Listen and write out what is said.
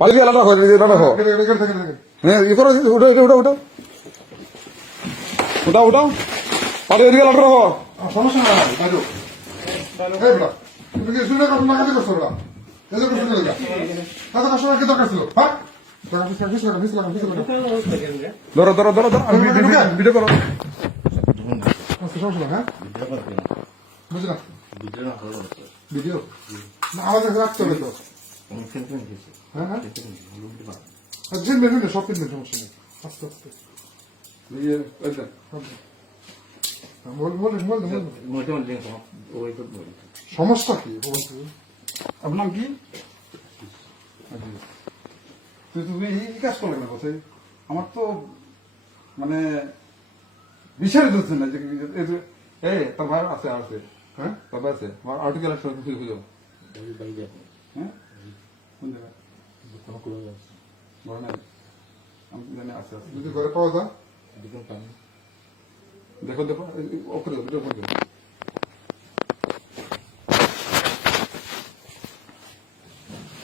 পালিয়ে গেল না রাখো হ্যাঁ ই করো উঠো উঠো উঠো উঠো উঠাও উঠাও পালিয়ে এদিকে লাটা রাখো সমস্যা নাই বাইরো এই বড়া তুমি কি শুনে কথা না কাজে করছো বড়া এই যে করছো না কাজ কাজ কি দরকার ছিল হ্যাঁ ধরো ধরো ধরো ধরো ভিডিও করো সমস্যা হ্যাঁ বুঝলা ভিডিও না আওয়াজ রাখতে হবে তো হ্যাঁ হ্যাঁ সব কিনবেন সমস্যা নেই আস্তে আস্তে সমস্যা কি আপনার কি তুমি এই কাজ করলে না কোথায় আমার তো মানে বিচারে ধরছে না যে তার ভাই আছে আছে হ্যাঁ তার ভাই আছে আমার আর্টিকেল একটা খুঁজে হ্যাঁ কোন জায়গায় ঘরে নাই আমি জানি আছে আছে যদি ঘরে পাওয়া যায় দেখো দেখো ওকে